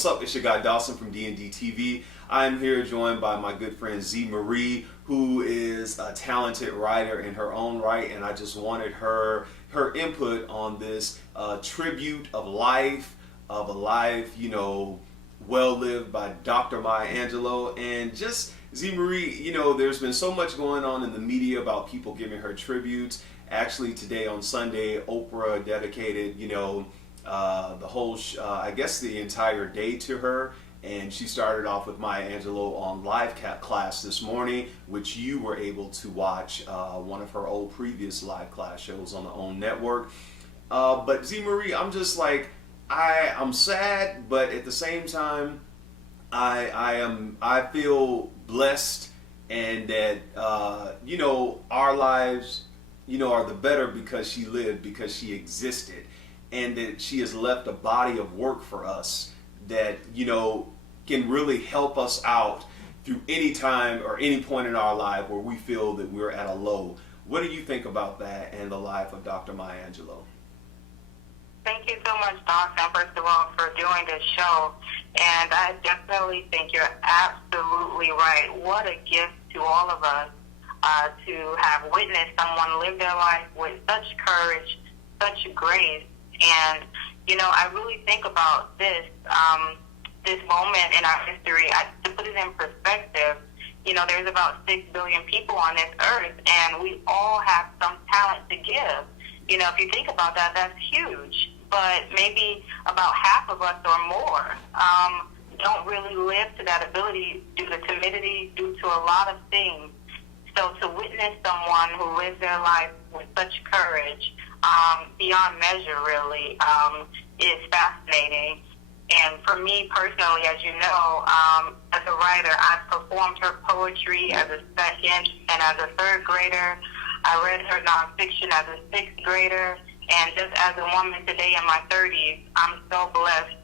what's up? It's your guy Dawson from D&D TV. I'm here joined by my good friend Z Marie, who is a talented writer in her own right, and I just wanted her input on this tribute of life, a life, you know, well lived by Dr. Maya Angelou. And just Z Marie, you know, there's been so much going on in the media about people giving her tributes. Actually, today on Sunday, Oprah dedicated, you know, the whole, I guess the entire day to her. And she started off with Maya Angelou on live class this morning, which you were able to watch one of her old previous live class shows on the OWN network. But Z Marie, I'm just like, I'm sad, but at the same time, I feel blessed, and that you know, our lives, you know, are the better because she lived, because she existed, and that she has left a body of work for us that, you know, can really help us out through any time or any point in our life where we feel that we're at a low. What do you think about that and the life of Dr. Maya Angelou? Thank you so much, Dawson, first of all, for doing this show. And I definitely think you're absolutely right. What a gift to all of us to have witnessed someone live their life with such courage, such grace. And, you know, I really think about this moment in our history. To put it in perspective, you know, there's about 6 billion people on this earth, and we all have some talent to give. You know, if you think about that, that's huge. But maybe about half of us or more don't really live to that ability due to timidity, due to a lot of things. So to witness someone who lives their life with such courage, beyond measure really, is fascinating. And for me personally, as you know, as a writer, I've performed her poetry as a second and as a third grader. I read her nonfiction as a sixth grader. And just as a woman today in my 30s, I'm so blessed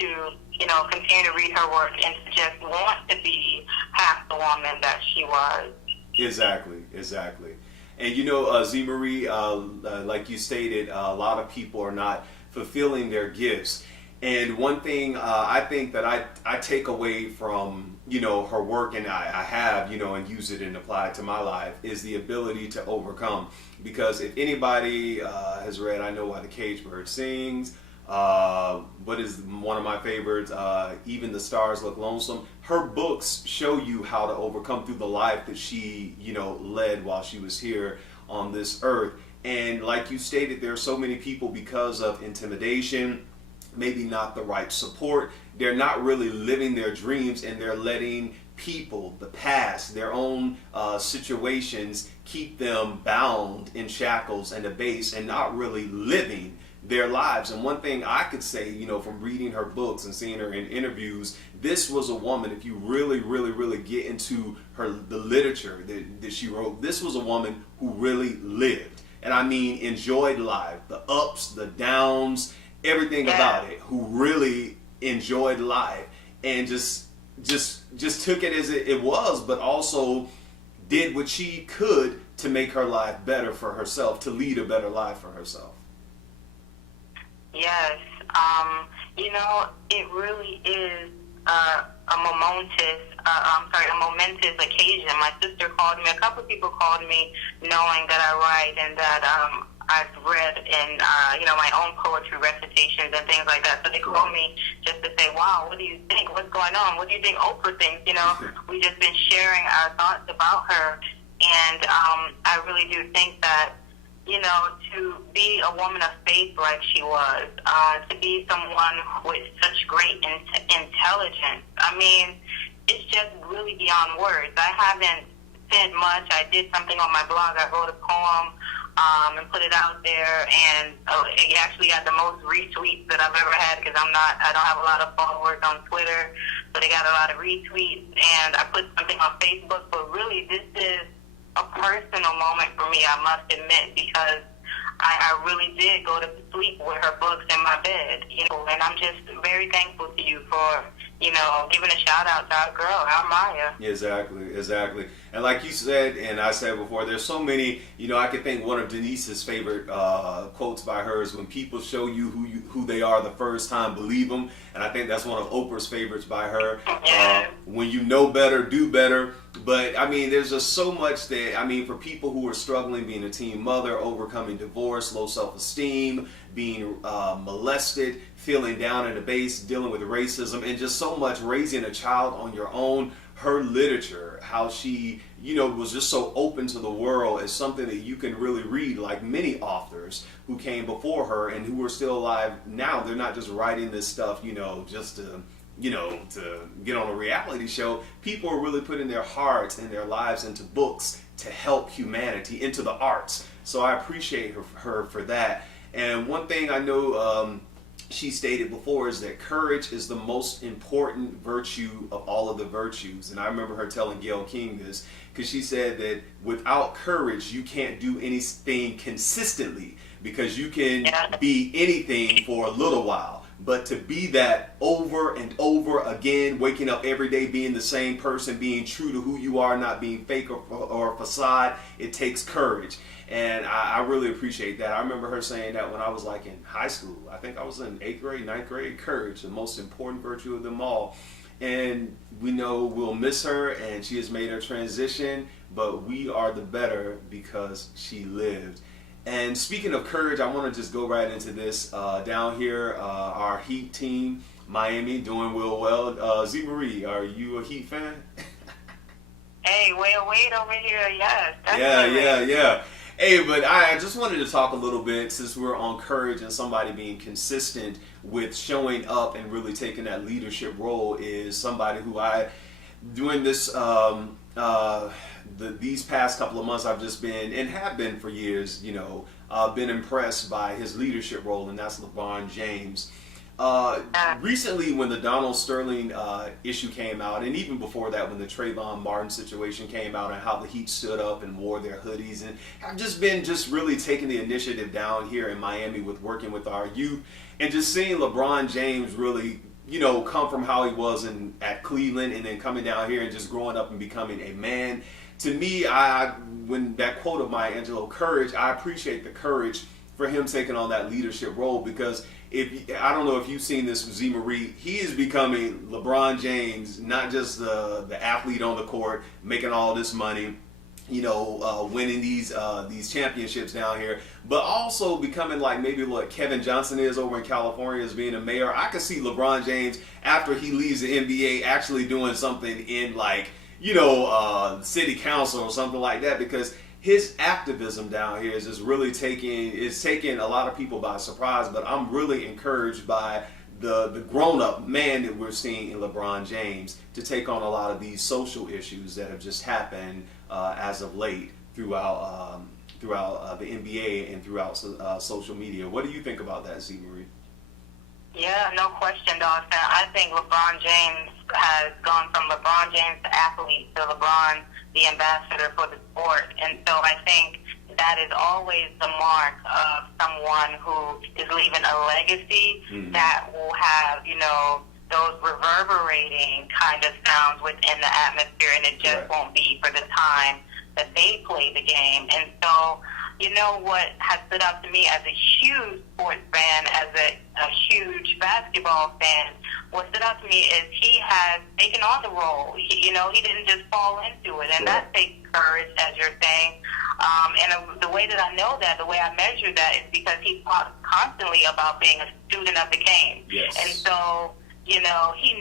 to, you know, continue to read her work and to just want to be half the woman that she was. Exactly. And you know, Z Marie, like you stated, a lot of people are not fulfilling their gifts. And one thing I think that I take away from, you know, her work, and I have, you know, and use it and apply it to my life, is the ability to overcome. Because if anybody has read I Know Why the Caged Bird Sings, what is one of my favorites, Even the Stars Look Lonesome, her books show you how to overcome through the life that she, you know, led while she was here on this earth. And like you stated, there are so many people, because of intimidation, maybe not the right support, they're not really living their dreams, and they're letting people, the past, their own situations keep them bound in shackles and a base, and not really living their lives. And one thing I could say, you know, from reading her books and seeing her in interviews, this was a woman, if you really get into the literature that she wrote, this was a woman who really lived. And I mean enjoyed life, the ups, the downs, everything about it, who really enjoyed life and just took it as it was, but also did what she could to make her life better for herself, to lead a better life for herself. Yes, you know, it really is a momentous occasion. My sister called me, a couple of people called me, knowing that I write and that I've read in, you know, my own poetry recitations and things like that. So they call me just to say, wow, what do you think? What's going on? What do you think Oprah thinks? You know, we've just been sharing our thoughts about her. And I really do think that, you know, to be a woman of faith like she was, to be someone with such great intelligence, I mean, it's just really beyond words. I haven't said much. I did something on my blog. I wrote a poem and put it out there, and it actually got the most retweets that I've ever had, because I don't have a lot of followers on Twitter, but it got a lot of retweets. And I put something on Facebook, but really this is a personal moment for me, I must admit, because I really did go to sleep with her books in my bed, you know, and I'm just very thankful to you for, you know, giving a shout out to our girl, our Maya. Exactly. And like you said, and I said before, there's so many, I could think one of Denise's favorite quotes by her is, when people show you who they are the first time, believe them. And I think that's one of Oprah's favorites by her. When you know better, do better. But I mean, there's just so much that, for people who are struggling, being a teen mother, overcoming divorce, low self-esteem, being molested, feeling down in the base, dealing with racism, and just so much, raising a child on your own. Her literature, how she, was just so open to the world, is something that you can really read. Like many authors who came before her and who are still alive now, they're not just writing this stuff, just to get on a reality show. People are really putting their hearts and their lives into books to help humanity, into the arts. So I appreciate her for that. And one thing I know she stated before is that courage is the most important virtue of all of the virtues. And I remember her telling Gayle King this, because she said that without courage, you can't do anything consistently, because you can be anything for a little while. But to be that over and over again, waking up every day being the same person, being true to who you are, not being fake or facade, it takes courage. And I really appreciate that. I remember her saying that when I was like in high school. I think I was in 8th grade, 9th grade. Courage, the most important virtue of them all. And we know we'll miss her, and she has made her transition, but we are the better because she lived. And speaking of courage, I want to just go right into this. Down here, our Heat team, Miami, doing real well. Z Marie, are you a Heat fan? Hey, Wade over here, yes. Definitely. Yeah. Hey, but I just wanted to talk a little bit, since we're on courage and somebody being consistent with showing up and really taking that leadership role, is somebody who doing this, these past couple of months, I've just been, and have been for years, been impressed by his leadership role, and that's LeBron James. Recently, when the Donald Sterling issue came out, and even before that, when the Trayvon Martin situation came out, and how the Heat stood up and wore their hoodies, and have just been really taking the initiative down here in Miami with working with our youth, and just seeing LeBron James really, come from how he was at Cleveland, and then coming down here and just growing up and becoming a man. To me, when that quote of Maya Angelou, courage, I appreciate the courage for him taking on that leadership role, because I don't know if you've seen this with Z Marie, he is becoming LeBron James, not just the athlete on the court, making all this money, winning these championships down here, but also becoming like maybe what Kevin Johnson is over in California as being a mayor. I could see LeBron James, after he leaves the NBA, actually doing something in city council or something like that, because his activism down here is just really taking a lot of people by surprise. But I'm really encouraged by the grown-up man that we're seeing in LeBron James to take on a lot of these social issues that have just happened as of late throughout the NBA and throughout social media. What do you think about that, Z Marie? Yeah, no question, Dawson. I think LeBron James has gone from LeBron James the athlete to LeBron the ambassador for the sport. And so I think that is always the mark of someone who is leaving a legacy that will have, those reverberating kind of sounds within the atmosphere, and it just won't be for the time that they play the game. And so, what has stood out to me as a huge sports fan, as a huge basketball fan, what stood out to me is he has taken on the role. He didn't just fall into it, and that takes courage, as you're saying. And the way that I know that, the way I measure that, is because he talks constantly about being a student of the game. Yes. And so, he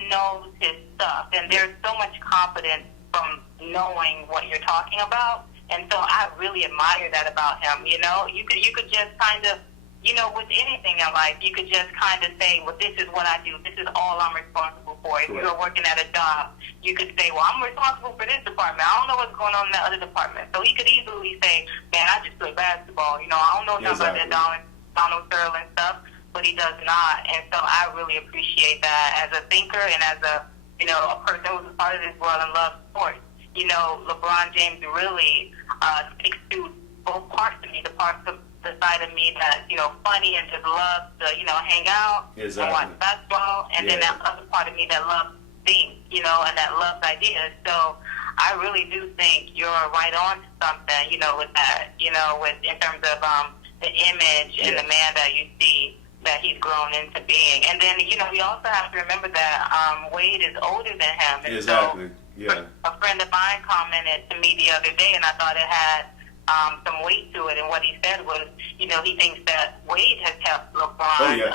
knows his stuff, and there's so much confidence from knowing what you're talking about. And so I really admire that about him. You could just kind of, with anything in life, you could just kind of say, well, this is what I do. This is all I'm responsible for. If you're working at a job, you could say, well, I'm responsible for this department. I don't know what's going on in that other department. So he could easily say, man, I just play basketball. I don't know nothing about that Donald Sterling stuff, but he does not. And so I really appreciate that as a thinker and as a person who's a part of this world and loves sports. LeBron James really speaks to both parts of me, the parts of the side of me that, funny and just loves to, hang out and watch basketball, and then that other part of me that loves things, and that loves ideas. So I really do think you're right on to something, with that, in terms of the image and the man that you see that he's grown into being. And then, we also have to remember that Wade is older than him. And exactly. So, yeah. a friend of mine commented to me the other day, and I thought it had some weight to it. And what he said was, he thinks that Wade has helped LeBron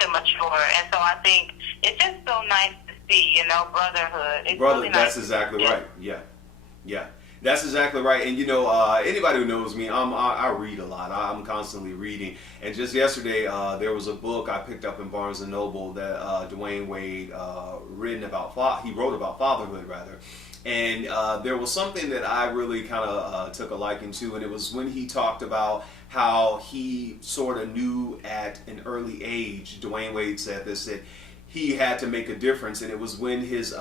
to mature. And so I think it's just so nice to see, brotherhood. It's really nice. That's exactly right. Yeah. Yeah. That's exactly right. And anybody who knows me, I read a lot. I'm constantly reading. And just yesterday, there was a book I picked up in Barnes and Noble that Dwyane Wade he wrote about fatherhood, rather. And there was something that I really kind of took a liking to, and it was when he talked about how he sort of knew at an early age. Dwyane Wade said this, that he had to make a difference, and it was when his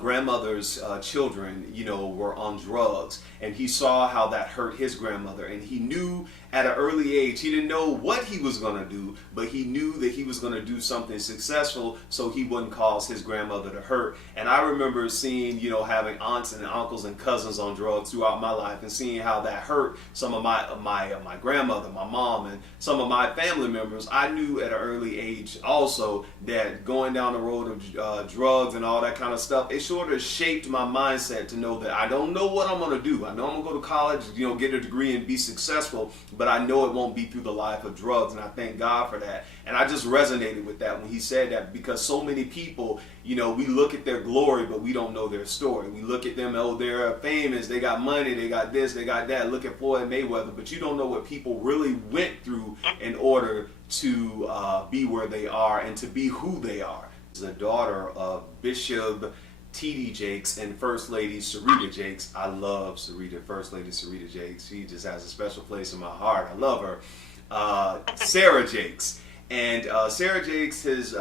grandmother's children, were on drugs, and he saw how that hurt his grandmother, and he knew at an early age, he didn't know what he was going to do, but he knew that he was going to do something successful so he wouldn't cause his grandmother to hurt. And I remember seeing, having aunts and uncles and cousins on drugs throughout my life, and seeing how that hurt some of my grandmother, my mom, and some of my family members. I knew at an early age also that going down the road of drugs and all that kind of stuff, it sort of shaped my mindset to know that I don't know what I'm going to do. I know I'm going to go to college, get a degree and be successful, but I know it won't be through the life of drugs, and I thank God for that. And I just resonated with that when he said that, because so many people, we look at their glory, but we don't know their story. We look at them, they're famous, they got money, they got this, they got that. Look at Floyd Mayweather, but you don't know what people really went through in order to be where they are and to be who they are. The daughter of Bishop T.D. Jakes and First Lady Sarita Jakes. I love First Lady Sarita Jakes. She just has a special place in my heart. I love her. Sarah Jakes. And Sarah Jakes has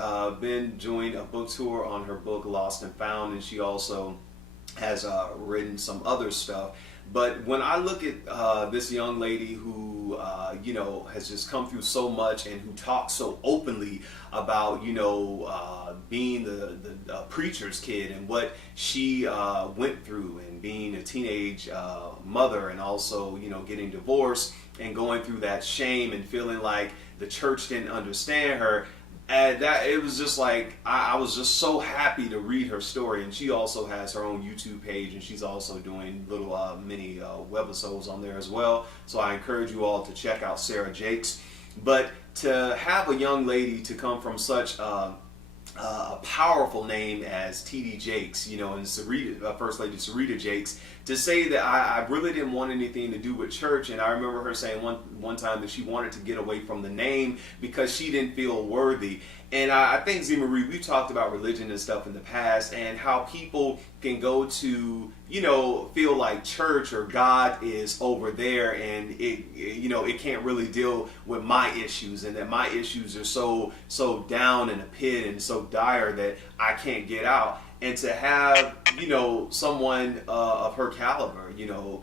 been doing a book tour on her book Lost and Found, and she also has written some other stuff. But when I look at this young lady who, has just come through so much and who talks so openly about, being the preacher's kid and what she went through, and being a teenage mother, and also, getting divorced and going through that shame and feeling like the church didn't understand her. And that, it was just like, I was just so happy to read her story. And she also has her own YouTube page, and she's also doing little mini webisodes on there as well. So I encourage you all to check out Sarah Jakes. But to have a young lady to come from such a powerful name as T.D. Jakes, and Sarita, First Lady Sarita Jakes, to say that I really didn't want anything to do with church. And I remember her saying one time that she wanted to get away from the name because she didn't feel worthy. And I think, Z. Marie, we've talked about religion and stuff in the past, and how people can go to, feel like church or God is over there, and it can't really deal with my issues, and that my issues are so down in a pit and so dire that I can't get out. And to have, someone of her caliber,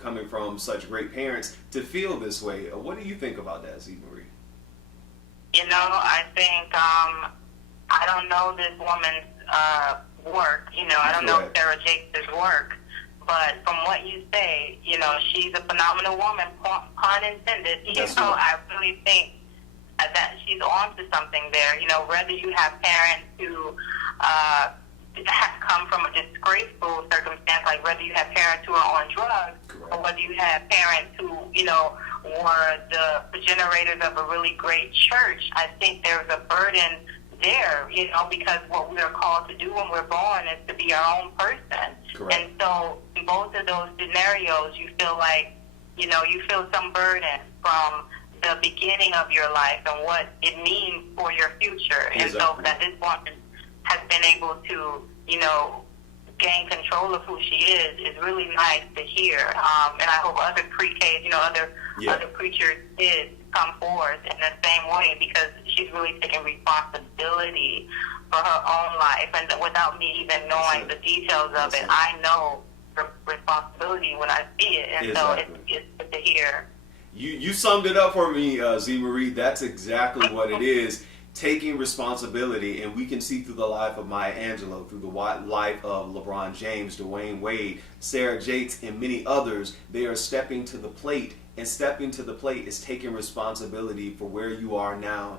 coming from such great parents, to feel this way, what do you think about that, Z. Marie? I think, I don't know this woman's work, I don't know Sarah Jakes' work, but from what you say, she's a phenomenal woman, pun intended. I really think that she's on to something there. Whether you have parents who have come from a disgraceful circumstance, like whether you have parents who are on drugs, or whether you have parents who, were the generators of a really great church, I think there's a burden there, because what we are called to do when we're born is to be our own person. Correct. And so in both of those scenarios, you feel like, you feel some burden from the beginning of your life and what it means for your future. Exactly. And so that this woman has been able to, gain control of who she is really nice to hear. And I hope other pre-Ks, other preachers did come forth in the same way, because she's really taking responsibility for her own life. And without me even knowing the details of it, I know the responsibility when I see it. And so it's good to hear. You summed it up for me, Z. Marie. That's exactly what it is. taking responsibility, and we can see through the life of Maya Angelou, through the life of LeBron James, Dwyane Wade, Sarah Jakes, and many others, they are stepping to the plate, and stepping to the plate is taking responsibility for where you are now